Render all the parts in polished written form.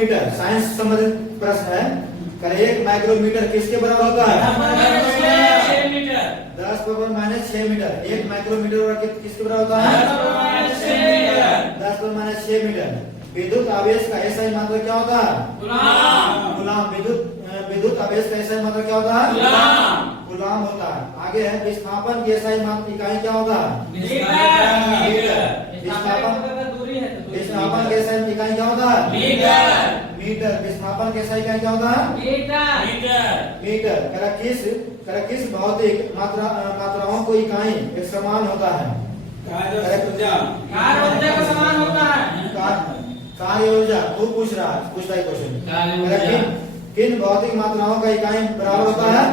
Micrometer science संबंधित प्रश्न है। कर 1 माइक्रोमीटर किसके बराबर होता है? 10 पावर माइनस 6 मीटर। 1 माइक्रोमीटर किसके बराबर होता है? 10 पावर माइनस 6 मीटर। विद्युत आवेश का ऐसा ही मात्रा क्या होता है? कूलाम। विद्युत आवेश का ऐसा ही मात्रा क्या होता है? कूलाम होता है। आगे है विस्थापन की ऐसा ही इकाई क्या होता है? विस्थापन की ऐसा इकाई क्या होता है? मीटर। विस्थापन की ऐसा इकाई क्या होता है? मीटर। किस भौतिक मात्राओं को इकाई एक समान होता है? कार्य ऊर्जा। खूब पूछता है क्वेश्चन। किन भौतिक मात्राओं का इकाई बराबर होता है?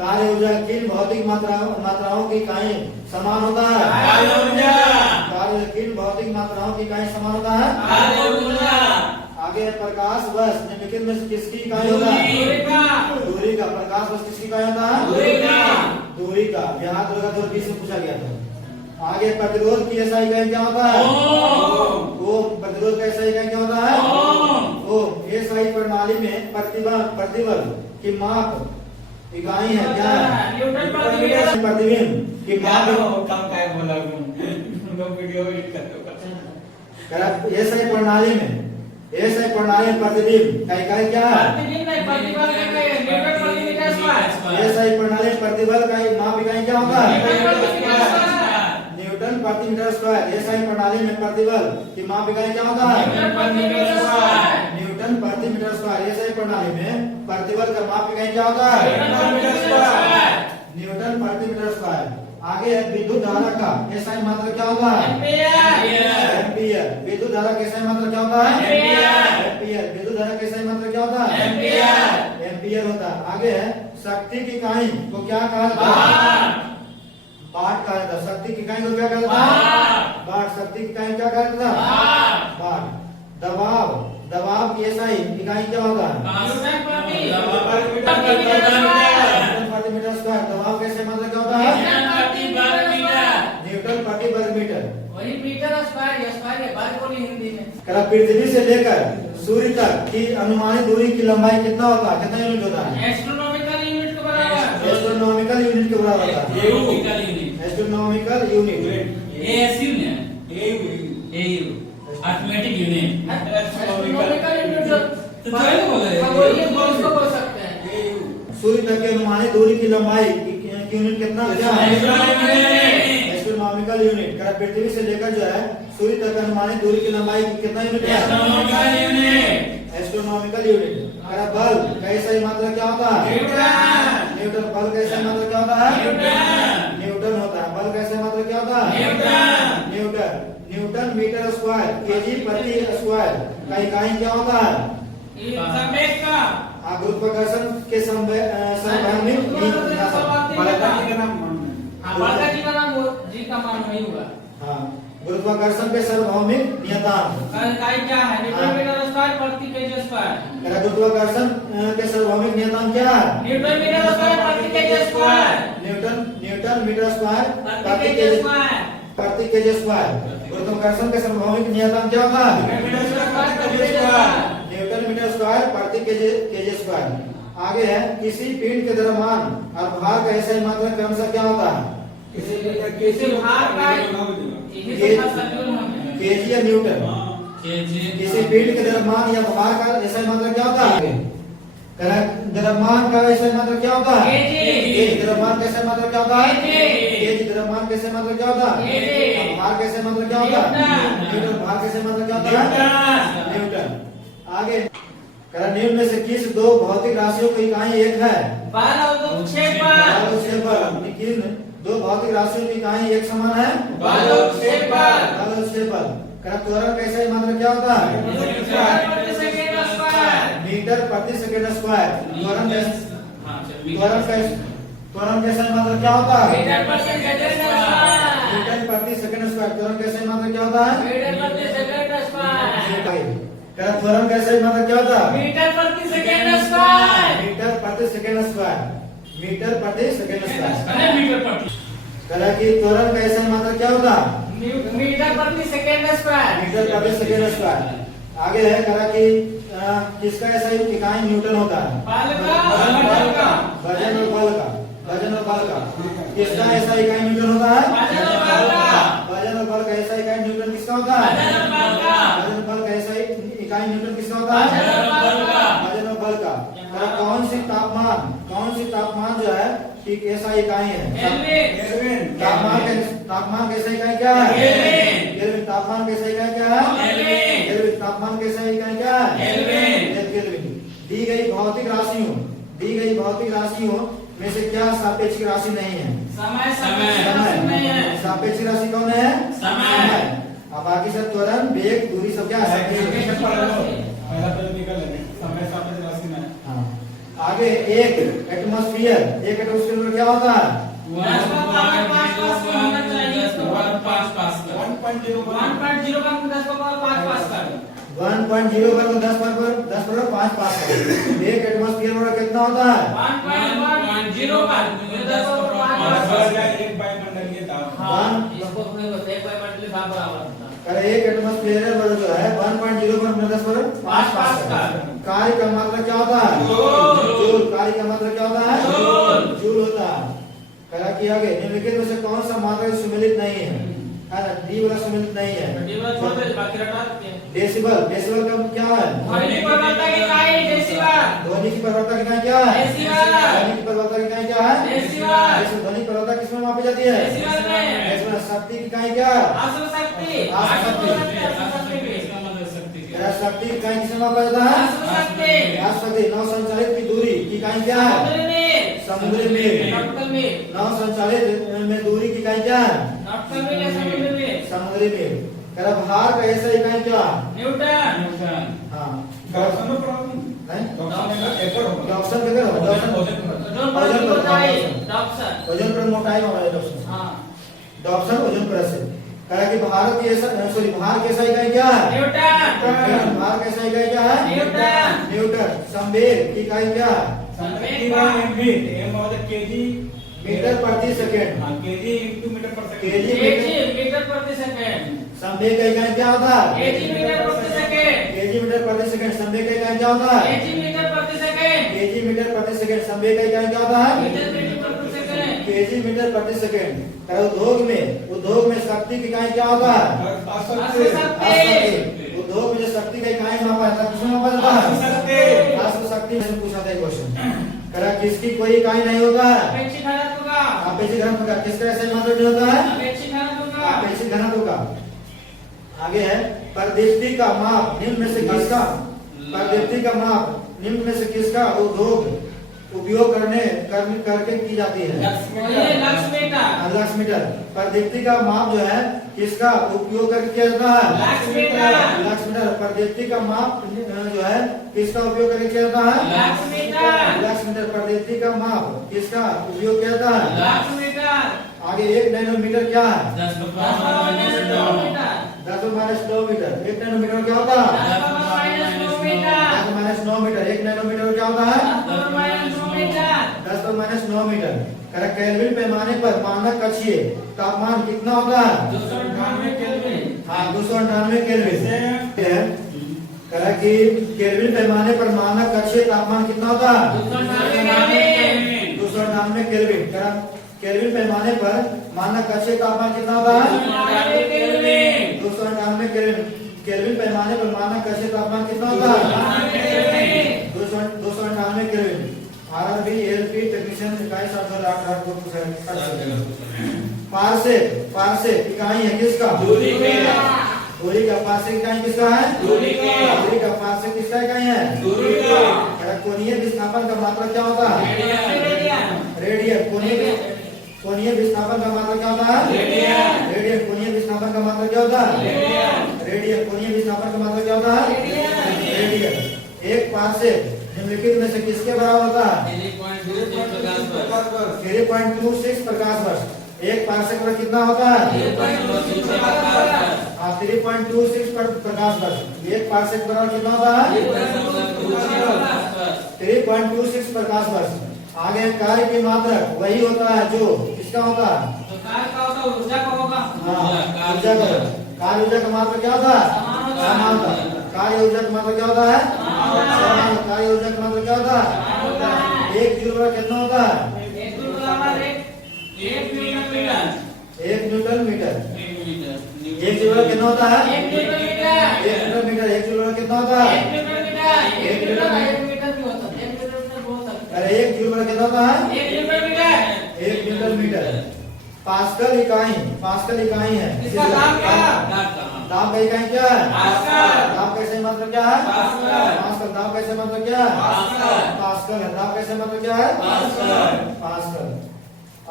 कार्य ऊर्जा। किन भौतिक मात्राओं की इकाई समान होता है? किन भौतिक मात्राओं की इकाई समान होता है? आगे प्रकाश वर्ष निम्नलिखित में से किसकी इकाई होता है? दूरी का। प्रकाश वर्ष किसकी इकाई होता है? दूरी का। यहाँ 2020 में पूछा गया था। आगे प्रतिरोध की ऐसा इकाई क्या होता है? ओम। प्रतिरोध का ऐसा इकाई क्या होता है? ओम। एसआई प्रणाली में प्रतिबल की माप इकाई है क्या? प्रतिबिंब की माप। एसआई प्रणाली में प्रतिबिंब का इकाई क्या है? एसआई प्रणाली में प्रतिबल का माप इकाई क्या होगा? न्यूटन प्रति मीटर स्क्वायर। एसआई प्रणाली में प्रतिबल की माप इकाई क्या होता है? न्यूटन प्रति मीटर स्क्वायर। एसआई प्रणाली में प्रतिबल का माप इकाई क्या होता है? न्यूटन प्रति मीटर स्क्वायर। आगे है विद्युत धारा का एसआई मात्रा क्या होता है? एम्पियर। विद्युत धारा का एसआई मात्रा क्या होता है? एम्पियर। विद्युत धारा का एसआई मात्रा क्या होता है? एम्पियर होता है। आगे है शक्ति की इकाई को क्या कहा जाता है? वाट कहा जाता है। शक्ति की इकाई को क्या कहा जाता है? वाट। शक्ति की इकाई क्या कहा जाता है? वाट। दबाव की एसआई इकाई क्या होता है? न्यूटन प्रति मीटर स्क्वायर। दबाव कैसे मात्रा क्या होता है? न्यूटन प्रति वर्ग मीटर। वही मीटर स्क्वायर वर्ग बोली हिंदी में। पृथ्वी से लेकर सूर्य तक की अनुमानित दूरी की लंबाई कितना होता है? कितना यूनिट होता है? एस्ट्रोनॉमिकल यूनिट के बराबर। एस्ट्रोनॉमिकल यूनिट के बराबर होता है। Astronomical unit. Arithmetic unit. Astronomical unit जो बोल सकते हैं। सूर्य तक की अनुमानित दूरी की लंबाई की यूनिट कितना है? Astronomical unit. पृथ्वी से लेकर जो है सूर्य तक अनुमानित दूरी की लंबाई कितना यूनिट है? Astronomical unit. बल का सही मात्रा क्या होता है? न्यूटन। बल का सही मात्रा क्या होता है? न्यूटन होता है। बल का सही मात्रा क्या होता है? न्यूटन मीटर स्क्वायर केजी प्रति स्क्वायर का इकाई क्या होता है? गुरुत्वाकर्षण के सार्वभौमिक गुरुत्वाकर्षण के सार्वभौमिक नियतांक क्या है? न्यूटन मीटर स्क्वायर प्रति केजी स्क्वायर। गुरुत्वाकर्षण के सार्वभौमिक नियतांक क्या है? न्यूटन मीटर स्क्वायर प्रति KG square. Newton metre square प्रति केजी स्क्वायर। गुरुत्वाकर्षण के सार्वभौमिक नियतांक क्या होता है? न्यूटन मीटर स्क्वायर प्रति केजी स्क्वायर। आगे है किसी पिंड के द्रव्यमान और भार का ऐसा मात्रा क्रमशः क्या होता है? किसी भार का केजी या न्यूटन। किसी पिंड के द्रव्यमान या भार का ऐसा मात्रा क्या होता है? द्रव्यमान का ऐसा मात्रा क्या होता है? द्रव्यमान कैसे मात्रा क्या होता है? द्रव्यमान कैसे मात्रा क्या होता है? भार कैसे मात्रा क्या होता है? न्यूटन। भार कैसे मात्रा क्या होता है? न्यूटन। आगे निम्न में से किस दो भौतिक राशियों की इकाई एक है? बल और क्षेत्रफल। किन दो भौतिक राशियों की इकाई एक समान है? बल और क्षेत्रफल। त्वरण कैसे मात्रा क्या होता है? मीटर प्रति सेकंड स्क्वायर। त्वरण कैसे मात्रा क्या होता है? मीटर प्रति सेकंड स्क्वायर। त्वरण कैसे मात्रा क्या होता है? त्वरण कैसे मात्रा क्या होता है? मीटर प्रति सेकंड स्क्वायर। मीटर प्रति सेकंड स्क्वायर। की त्वरण कैसे मात्रा क्या होता है? मीटर प्रति सेकंड स्क्वायर। आगे है करा कि किसका ऐसा इकाई न्यूटन होता है? बल का, वजन का, वजन और बल का, वजन और बल का किसका ऐसा इकाई न्यूटन होता है? वजन और बल का, वजन और बल का ऐसा इकाई न्यूटन किसका होता है? वजन और बल का, वजन और बल का ऐसा इकाई न्यूटन किसका होता है? वजन और बल का, वजन और बल का कौन सी तापमान जो है कि ऐसा इकाई है? केल्विन, तापमान कैसा इकाई क्या है? Kelvin, kelvin. तापमान कैसा इकाई क्या है? Kelvin, kelvin. तापमान कैसा इकाई क्या है? केल्विन। केल्विन। दी गई भौतिक राशियों में से क्या सापेक्षिक राशि नहीं है? समय नहीं है। सापेक्षिक राशि कौन है? समय। अब बाकी सब त्वरण, वेग, दूरी सब क्या है? सापेक्षिक राशि। हाँ। आगे एक एटमॉस्फेयर में क्या होता है? 1.0 का 10 पास्कल। 1.0 पर 10 पास करें। एक एटमॉस्फेयर में कितना होता है? 1.10 का 10 अरे एक एटमॉस्फेयर जो है 1.0 पर 10 पर 5 पास्कल। कार्य का मात्रा क्या होता है? जूल। कार्य का मात्रा क्या होता है? जूल होता है। करा कि आगे निम्नलिखित में से कौन सा मात्रा सम्मिलित नहीं है? डी वाला सम्मिलित नहीं है। डेसिबल। डेसिबल का क्या है? ध्वनि की परिवर्तक इकाई डेसिबल। ध्वनि की परिवर्तक इकाई क्या है? डेसिबल। ध्वनि की परिवर्तक इकाई क्या है? डेसिबल। ध्वनि परिवर्तक किसमें मापी जाती है? डेसिबल में। इसमें शक्ति की इकाई क्या है? अश्वशक्ति। शक्ति की इकाई किसमें मापा जाता है? अश्वशक्ति। नौ संचालित की दूरी की इकाई क्या है? समुद्री मील। नौ संचालित में दूरी की इकाई क्या है? समुद्री मील। भार का ऐसा इकाई क्या है? न्यूटन। हाँ। डॉक्टर वजन पर मोटाई हमारे डॉक्टर वजन पर ऐसे कहा कि भारत की ऐसा भार कैसा इकाई क्या है? न्यूटन। भार कैसा इकाई क्या है? न्यूटन। संवेग की इकाई क्या है? मीटर प्रति सेकेंड। केजी मीटर प्रति सेकंड। संवेग का इकाई क्या होता है? केजी मीटर प्रति सेकंड। केजी मीटर प्रति सेकेंड। संवेग का इकाई क्या होता है? केजी मीटर प्रति सेकंड। केजी मीटर प्रति सेकेंड। संवेग का इकाई क्या होता है? मीटर प्रति सेकंड। केजी मीटर प्रति सेकेंड। उद्योग में शक्ति की इकाई क्या होता है? उद्योग में जो शक्ति का इकाई मापा जाता है किसमें मापा जाता है? अश्वशक्ति में पूछा था क्वेश्चन। करा किसकी कोई इकाई नहीं होता है? अपेक्षित घनत्व का। अपेक्षित घनत्व का किसका ऐसा मात्रा नहीं होता है? अपेक्षित घनत्व का। अपेक्षित घनत्व का। आगे है प्रदीप्ति का माप निम्न में से किसका? प्रदीप्ति का माप निम्न में से किसका उद्योग उपयोग करके की जाती है? Lux meter. Lux meter. प्रदीप्ति का माप जो है किसका उपयोग करके किया जाता है? Lux meter. Lux meter. प्रदीप्ति का माप जो है किसका उपयोग करके किया जाता है? Lux meter. Lux meter. प्रदीप्ति का माप किसका उपयोग किया जाता है? Lux meter. आगे 1 नैनोमीटर क्या है? 10 नैनोमीटर। 10 minus 9 metre. 1 नैनोमीटर क्या होता है? 10 minus 9 metre. 10 minus 9 metre. 1 nanometre क्या होता है? 10 minus 9 metre. 10 minus 9 metre. Kelvin पैमाने पर मानक कक्षीय तापमान कितना होता है? 298 केल्विन। हाँ 298 केल्विन। करा कि केल्विन पैमाने पर मानक कक्षीय तापमान कितना होता है? 298 केल्विन। केल्विन पैमाने पर मानक कक्षीय तापमान कितना होता है? 298 केल्विन। केल्विन पैमाने पर मानक कक्षीय तापमान कितना होता है? 298 केल्विन। आरआरबी एलपी टेक्नीशियन इकाई 7 पार्सेक इकाई है किसका? दूरी का। पार्सेक इकाई किसका है? दूरी का। पार्सेक किसका इकाई है? कोणीय विस्थापन का मात्रा क्या होता है? रेडियन। कोणीय विस्थापन का मात्रा क्या होता है? रेडियन। कोणीय विस्थापन का मात्रा क्या होता है? रेडियन। कोणीय विस्थापन का मात्रा क्या होता है? रेडियन। एक पार्सेक निम्नलिखित में से किसके बराबर होता है? 3.26 प्रकाश वर्ष। एक पार्सेक पर कितना होता है? 3.26 प्रकाश वर्ष। एक पार्सेक बराबर कितना होता है? 3.26 प्रकाश वर्ष। आगे कार्य की मात्रा वही होता है जो किसका होता है? ऊर्जा का होगा। ऊर्जा का। कार्य ऊर्जा का मात्रा क्या होता है? समान होता है। कार्य ऊर्जा का मतलब क्या होता है? समान। कार्य ऊर्जा का मतलब क्या होता है? 1 जूल बराबर कितना होता है? 1 जूल बराबर 1 newton metre. 1 newton metre. 1 joule बराबर कितना होता है? 1 newton metre. 1 newton metre. 1 joule बराबर कितना होता है? 1 न्यूटन मीटर। 1 मीटर भी होता है। 1 मीटर बोल सकते अरे 1 जूल बराबर कितना होता है? 1 newton metre. 1 newton metre. Pascal इकाई, पास्कल इकाई है। इसका दाम क्या? दाम का इकाई क्या है? पास्कल। दाम कैसे मतलब क्या है? पास्कल। पास्कल। दाम कैसे मतलब क्या है? पास्कल है। दाम कैसे मतलब क्या है? पास्कल।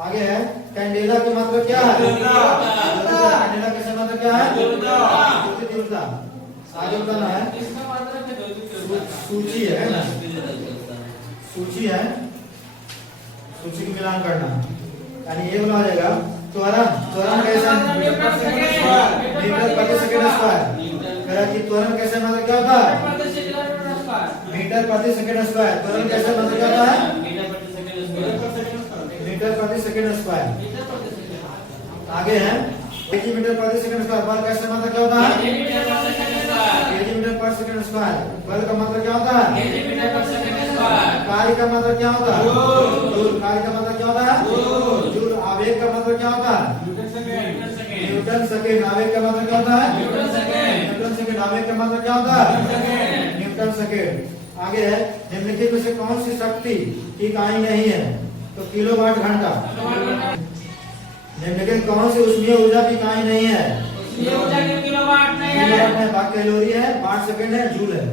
आगे है कैंडेला की मात्रा क्या है? कैंडेला कैसे मतलब क्या है? ज्योति तीव्रता। आगे बताना है इसका मतलब है सूची है ना? सूची है, सूची को मिलान करना, यानी ये बोला जाएगा त्वरण। त्वरण कैसे? मीटर प्रति सेकंड स्क्वायर। कह कि त्वरण कैसे मतलब क्या होता है? मीटर प्रति सेकंड स्क्वायर। त्वरण कैसे मतलब क्या होता है? मीटर प्रति सेकंड स्क्वायर। आगे है मीटर प्रति सेकंड स्क्वायर। बल कैसे मतलब क्या होता है? मीटर पर सेकंड स्क्वायर। बल का मतलब क्या होता है? कार्य का मतलब क्या होता है? जूल। कार्य का मतलब क्या होता है? जूल। आवेग का मतलब क्या होता है? Newton second. आवेग का मतलब क्या होता है? Newton second. आवेग का मतलब क्या होता है? Newton second. आगे है निम्नलिखित में से कौन सी शक्ति की इकाई नहीं है? तो किलोवाट घंटा। निम्नलिखित कौन सी उष्मीय ऊर्जा की इकाई नहीं है? किलोवाट नहीं किलोवाट है। है, बात कैलोरी है, वाट सेकंड है, जूल है।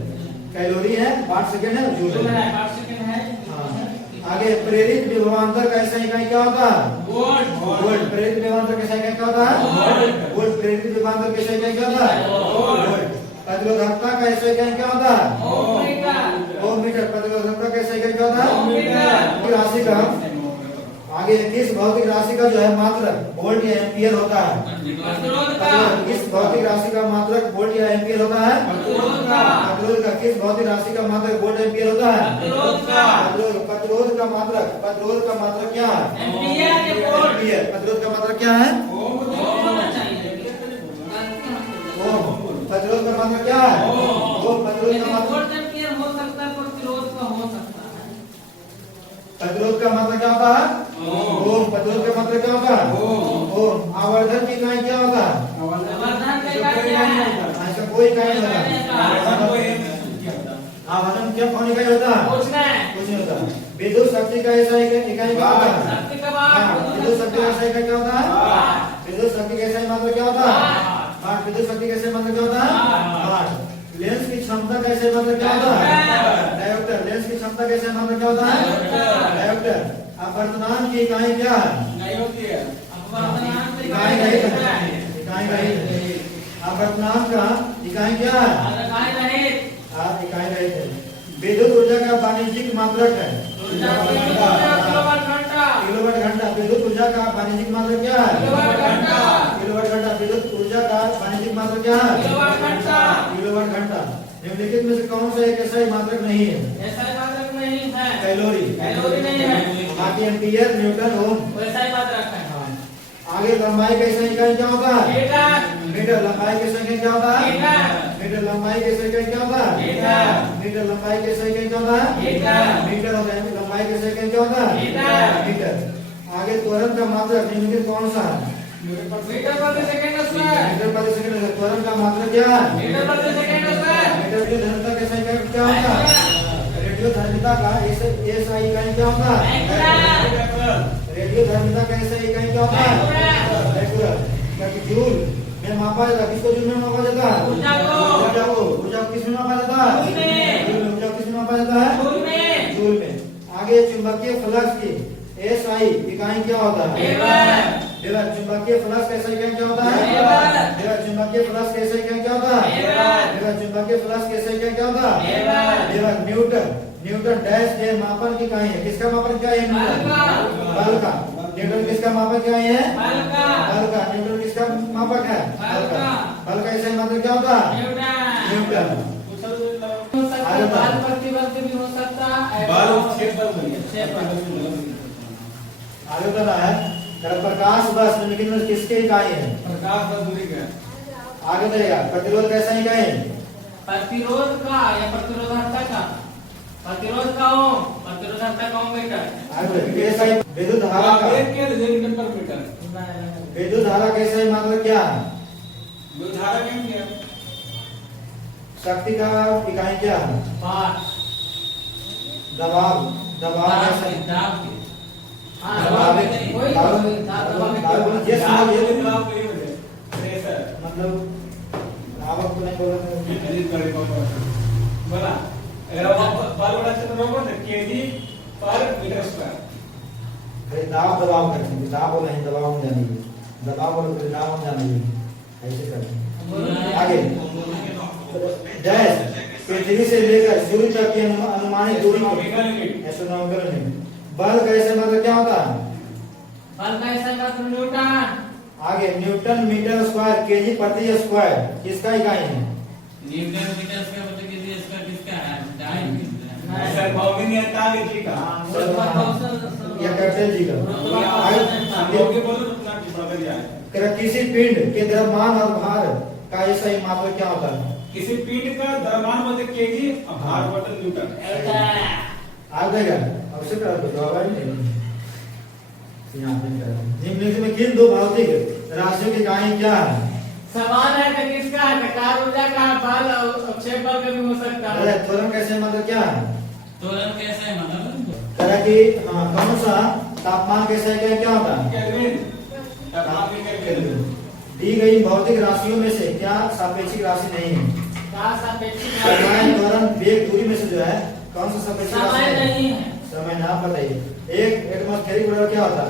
कैलोरी है, वाट सेकंड है, जूल है। हाँ। आगे प्रेरित विभवांतर का ऐसा इकाई क्या होता है? वोल्ट। प्रेरित विभवांतर कैसा इकाई क्या होता है? वोल्ट। प्रेरित विभवांतर कैसा इकाई क्या होता है? वोल्ट। प्रतिरोधकता का ऐसा इकाई क्या होता है? ओम मीटर। प्रतिरोधकता का ऐसा इकाई क्या होता है? राशि का आगे किस भौतिक राशि का जो है मात्रक वोल्ट या एम्पियर होता है? किस भौतिक राशि का मात्रक वोल्ट या एम्पियर होता है? प्रतिरोध का किस भौतिक राशि का मात्रक वोल्ट एम्पियर होता है? प्रतिरोध का मात्रक, प्रतिरोध का मात्रक क्या है? एम्पियर। प्रतिरोध का मात्रक क्या है? ओम। प्रतिरोध का मात्रक क्या है? ओम। प्रतिरोध का मात्रक, प्रतिरोध का मतलब क्या होता है? ओम। प्रतिरोध का मतलब क्या होता है? ओम। आवर्धन की इकाई क्या होता है? ऐसा कोई इकाई नहीं होता। आवर्धन क्या कौन इकाई होता है? कुछ नहीं होता। विद्युत शक्ति का ऐसा इकाई क्या होता है? विद्युत शक्ति का ऐसा इकाई क्या होता है? विद्युत शक्ति का ऐसा मतलब क्या होता है? विद्युत शक्ति कैसे मतलब क्या होता है? लेंस की क्षमता कैसे मतलब क्या होता है? डायोप्टर। लेंस की क्षमता कैसे मतलब क्या होता है? डायोप्टर। अपवर्तनांक की इकाई क्या है? इकाई रहित है। इकाई रहित है। अपवर्तनांक का इकाई क्या है? इकाई रहित है। विद्युत ऊर्जा का वाणिज्यिक मात्रक है किलोवाट घंटा। विद्युत ऊर्जा का वाणिज्यिक मात्रक क्या है? किलोवाट घंटा। विद्युत ऊर्जा का वाणिज्यिक मात्रक क्या है? किलोवाट घंटा। निम्नलिखित में से कौन सा एक ऐसा मात्रक नहीं है? कैलोरी। नहीं है। बाकी एम्पियर, न्यूटन, ओम। हाँ। आगे लंबाई का ऐसा इकाई क्या होता है? मीटर। लंबाई का ऐसा इकाई क्या होता है? मीटर। लंबाई का ऐसा इकाई क्या होता है? मीटर। लंबाई का ऐसा इकाई क्या होता है? मीटर होता है। लंबाई का ऐसा इकाई क्या होता है? मीटर। आगे त्वरण का मात्रक निम्नलिखित कौन सा है? मीटर प्रति सेकंड। त्वरण का मात्रक क्या है? मीटर। रेडियोधर्मिता कैसा इकाई क्या होता है? रेडियोधर्मिता का ऐसा इकाई क्या होता है? रेडियोधर्मिता का ऐसा इकाई क्या होता है? जूल में मापा जाता है। किसको जूल में मापा जाता है? ऊर्जा को। ऊर्जा किस में मापा जाता है? जूल में। ऊर्जा किस में मापा जाता है? जूल में। आगे चुंबकीय फ्लक्स की एसआई इकाई क्या होता है? चुंबकीय फ्लक्स कैसा इकाई क्या होता है? चुंबकीय फ्लक्स कैसा इकाई क्या होता है? चुंबकीय फ्लक्स कैसा इकाई क्या होता है? न्यूटन। न्यूटन डैश जे मापन की इकाई है। किसका मापन क्या है? बल का। न्यूटन किसका मापक क्या है? बल का। न्यूटन किसका मापक है? बल का ऐसे मतलब क्या होता है? न्यूटन। आगे बता है प्रकाश बस निम्नलिखित में किसके इकाई है? आगे बढ़ेगा। प्रतिरोध कैसा इकाई है? प्रतिरोध का या प्रतिरोधकता का, प्रतिरोध का ओम, प्रतिरोधकता का ओम मीटर। आगे KSI विद्युत धारा का, के मीटर पर मीटर। विद्युत धारा KSI मतलब क्या है? विद्युत धारा क्या? शक्ति का इकाई क्या है? वाट। दबाव, दबाव कैसे? दाब की। हाँ, दबाव दबाव की। कोई दबाव ये समझ ये दबाव के लिए प्रेशर मतलब आवक तो नहीं बोल रहे एडिट करे बोला अगर आप बाल बड़ा क्षेत्र रोको तो केजी पर मीटर स्क्वायर। अरे दाब दबाव करते हैं, दाब बोला है दबाव में जाने की, दबाव बोला तो दाब में जाने की, ऐसे करते हैं। आगे डैश पृथ्वी से लेकर सूर्य तक की अनुमानित दूरी को एस्ट्रोनॉमिकल यूनिट। बल कैसे मतलब क्या होता है? बल कैसे मतलब न्यूटन। आगे न्यूटन मीटर स्क्वायर केजी प्रति स्क्वायर किसका इकाई है? न्यूटन मीटर स्क्वायर प्रति केजी स्क्वायर किसका है? डाइन। सर भावनी है ताली जी का या कैप्टन जी का। आगे लोग बोलो तो अपना बदल जाए। किसी पिंड के द्रव्यमान और भार का ऐसा ही मात्रक क्या होता है? किसी पिंड का द्रव्यमान मतलब केजी और भार बटन न्यूटन। आ जाएगा अवश्य कर दो जवाब नहीं यहाँ पे कर निम्नलिखित में किन दो भौतिक राशियों की इकाई क्या है? समान है कि किसका है? कार्य ऊर्जा का बल और क्षेत्र बल का भी हो सकता है। त्वरण कैसे मतलब क्या है? त्वरण कैसे है मतलब? तरह की हाँ कौन सा तापमान कैसे क्या होता है? केल्विन तापमान में केल्विन। दी गई भौतिक राशियों में से क्या सापेक्षिक राशि नहीं है? क्या सापेक्षिक समय त्वरण वेग दूरी में से जो है कौन सा सापेक्षिक राशि समय नहीं है। समय ना बताइए। एक एटमॉस्फेरिक बराबर क्या होता है?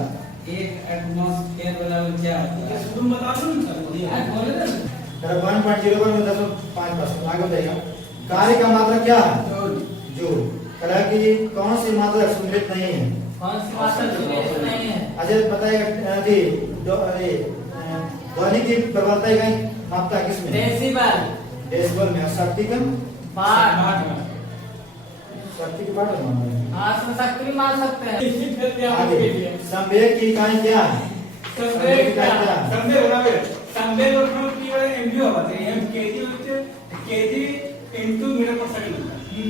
एक एटमॉस्फेयर बराबर क्या होता है? तुम बता दो ना सर। यार बोले ना। 1.01 आगे बताइएगा। कार्य का मात्रक क्या है? जूल। तरह की कौन सी मात्रक सम्मिलित नहीं है? कौन सी मात्रा सम्मिलित नहीं है? अच्छा बताइएगा जी ध्वनि की प्रबलता इकाई मापता है किसमें? डेसिबल। डेसिबल में। और शक्ति का? वाट। शक्ति की वाट में मापना है। हाँ इसमें शक्ति भी मान सकते हैं। आगे संवेग की इकाई क्या है? संवेग की इकाई क्या है? संवेग बराबर संवेग और की बराबर एमजी होता है। एम केजी होते केजी इनटू मीटर पर सेकंड।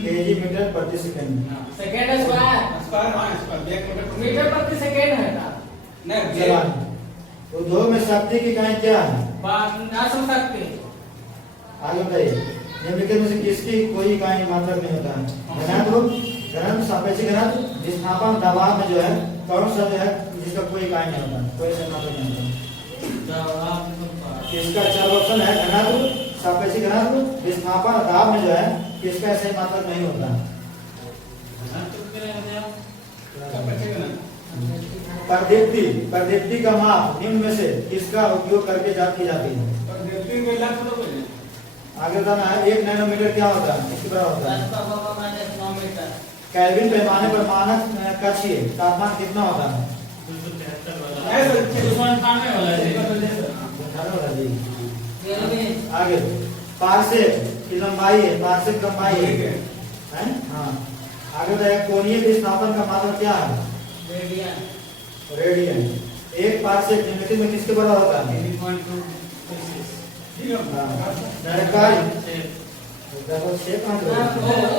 केजी मीटर प्रति सेकंड। Second square. स्क्वायर हां स्क्वायर मीटर प्रति सेकंड है ना? नहीं चला उद्योग में शक्ति की इकाई क्या है? बात ना समझ सकते। आगे बताइए निम्नलिखित में से किसकी कोई इकाई मात्रक नहीं होता है? घनत्व सापेक्षिक घनत्व विस्थापन दबाव में जो है कौन सा जो है जिसका कोई इकाई नहीं होता, कोई से मात्रक नहीं होता? इसका चार ऑप्शन है घनत्व सापेक्षिक घनत्व विस्थापन दाब में जो है किसका ऐसे मात्रक नहीं होता? प्रदीप्ति प्रदीप्ति का माप निम्न में से किसका उपयोग करके की जाती है? प्रदीप्ति में लाख तो बोले आगे बताना है 1 नैनोमीटर क्या होता है? किसके बराबर होता है? केल्विन पैमाने पर मानक कक्षीय तापमान कितना होता है? 298 वाला जी। आगे पार्सेव की लंबाई है, पार्सेव लंबाई है हाँ। आगे बताइए कोणीय विस्थापन का मात्रक क्या है? रेडियन। एक पार्सेव निम्नलिखित में किसके बराबर होता है?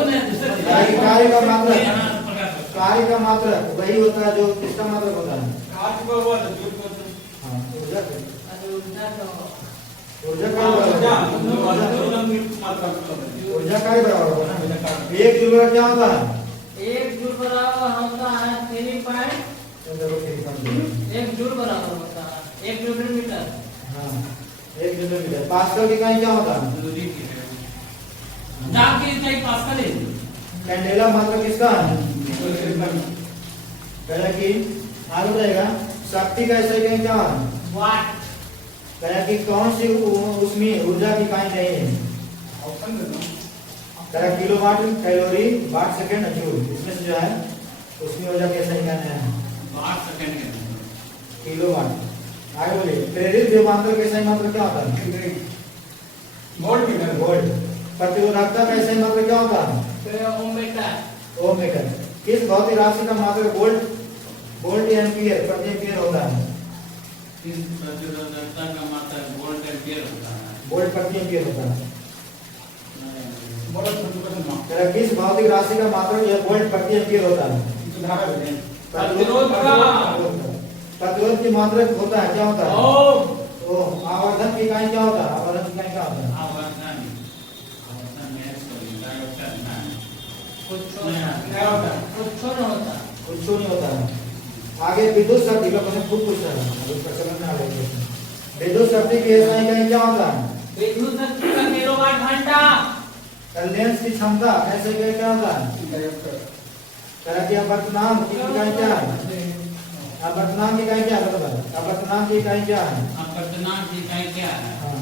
कार्य का मात्रक कार्य का मात्रक वही होता है जो किसका मात्रक होता है? आज को वो हाँ ऊर्जा ऊर्जा कार्य बराबर होगा ना। एक जूल क्या होता है? एक जूल बराबर होता है 3.1 जूल बराबर होता है 1 न्यूटन मीटर। हाँ 1 न्यूटन मीटर। पास्कल की इकाई क्या होता है? दाब की इकाई पास्कल है। कैंडेला मात्रक किसका है? कह कि आगे बताएगा शक्ति का ऐसा इकाई क्या है? वाट। कह कि कौन सी उसमें ऊर्जा की इकाई नहीं है? ऑप्शन दे दो। कह kilowatt calorie watt second joule इसमें से जो है उसमें ऊर्जा कैसा इकाई है? वाट सेकंड के किलोवाट। आगे बोलिए प्रेरित विभवांतर का सही मात्रक क्या होता है? Volt meter volt. प्रतिरोधकता का सही मात्रक क्या होता है? ओम मीटर। ओम मीटर। किस भौतिक राशि का मात्रक वोल्ट वोल्ट एम्पीयर प्रति एम्पीयर होता है? इस प्रतिरोधकता का मात्रक वोल्ट एम्पीयर होता है। वोल्ट प्रति एम्पीयर होता है। बहुत छोटे तेरा किस भौतिक राशि का मात्रक यह वोल्ट प्रति एम्पीयर होता है? धारा है प्रतिरोध का प्रतिरोध की मात्रक होता है, क्या होता है? ओम ओम। आवर्धन की इकाई क्या होता है? आवर्धन की इकाई क्या होता है? कुछ क्या होता है? नहीं होता। कुछ नहीं होता है। आगे विद्युत शक्ति का क्वेश्चन खूब पूछ रहा है, अभी प्रचलन में आ गया क्वेश्चन। विद्युत शक्ति की इकाई क्या होता है? विद्युत शक्ति का किलोवाट घंटा। लेंस की क्षमता ऐसे क्या होता है? तरह की अपवर्तनांक की इकाई क्या है? अपवर्तनांक की इकाई क्या है? बताओ, अपवर्तनांक की इकाई क्या है? अपवर्तनांक की इकाई क्या है? हाँ।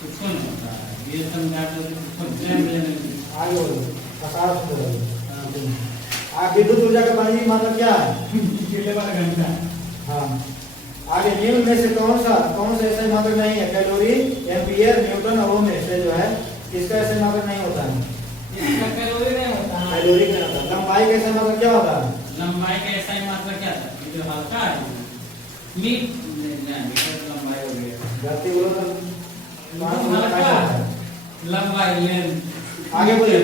कुछ नहीं होता है। ये समझा दो तो कुछ नहीं आगे बोलो, आसार सुन रहे हो। आगे विद्युत ऊर्जा का परिधि मतलब क्या है? किलोवाट घंटा। हाँ। आगे निम्न में से कौन सा ऐसा मात्रक नहीं है? कैलोरी, एम्पीयर, न्यूटन और ओम में से जो है किसका ऐसा मात्रक नहीं होता है? इसका कैलोरी नहीं होता है। कैलोरी का होता है। लंबाई का ऐसा मात्रक क्या होता है? लंबाई का ऐसा ही मात्रा क्या था? ये जो हल्का है मीटर लंबाई हो गई। गलती बोलो तो हल्का लंबाई लेंथ। आगे बोलिए।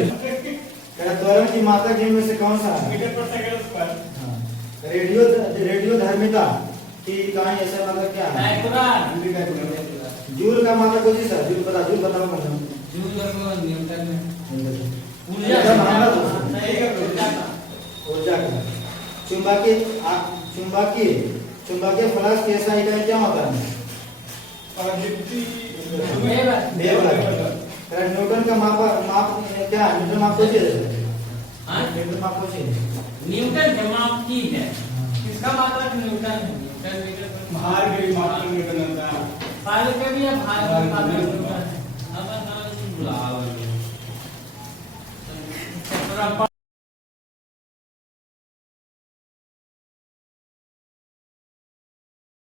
त्वरण की मात्रक निम्न में से कौन सा है? मीटर पर सेकंड पर। हाँ। रेडियो धर्मिता की इकाई ऐसा मतलब क्या है? माइक्रोन। जूल का मात्रक कुछ ही सर, जूल बताओ मतलब। जूल को न्यूटन में ऊर्जा ऊर्जा का ऊर्जा का चुंबकीय फ्लक्स की ऐसा इकाई क्या होता है? न्यूटन का माप क्या है? न्यूटन माप कुछ है? हाँ? न्यूटन माप कुछ है? न्यूटन के माप की है। इसका मात्रक न्यूटन है। न्यूटन मीटर भार के भी मात्रक न्यूटन होता है। भार के भी है, भार का मात्रक न्यूटन है। अब